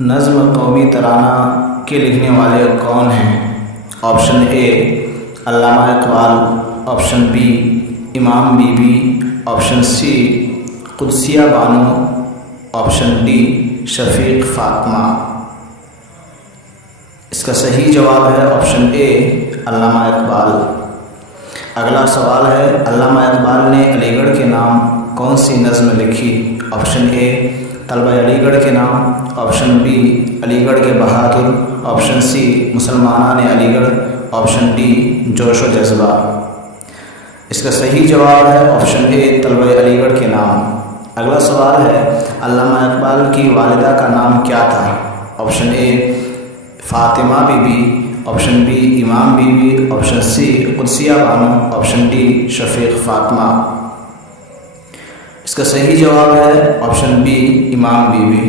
نظم قومی ترانہ کے لکھنے والے کون ہیں؟ Option A Allama Iqbal, option B Imam Bibi, option C Qudsia Bano, option D Shafiq Fatima. اس کا صحیح جواب ہے آپشن اے علامہ اقبال۔ اگلا سوال ہے، علامہ اقبال نے علی گڑھ کے نام کون سی نظم لکھی؟ آپشن اے طلبہ علی گڑھ کے نام، آپشن بی علی گڑھ کے بہادر، آپشن سی مسلمانان علی گڑھ، آپشن ڈی جوش و جذبہ۔ اس کا صحیح جواب ہے آپشن اے طلبہ علی گڑھ کے نام۔ اگلا سوال ہے، علامہ اقبال کی والدہ کا نام کیا تھا؟ Option A Fatima Bibi, option B Imam Bibi, option C Qudsia Bano, option D Shafiq Fatima. اس کا صحیح جواب ہے option B Imam be be.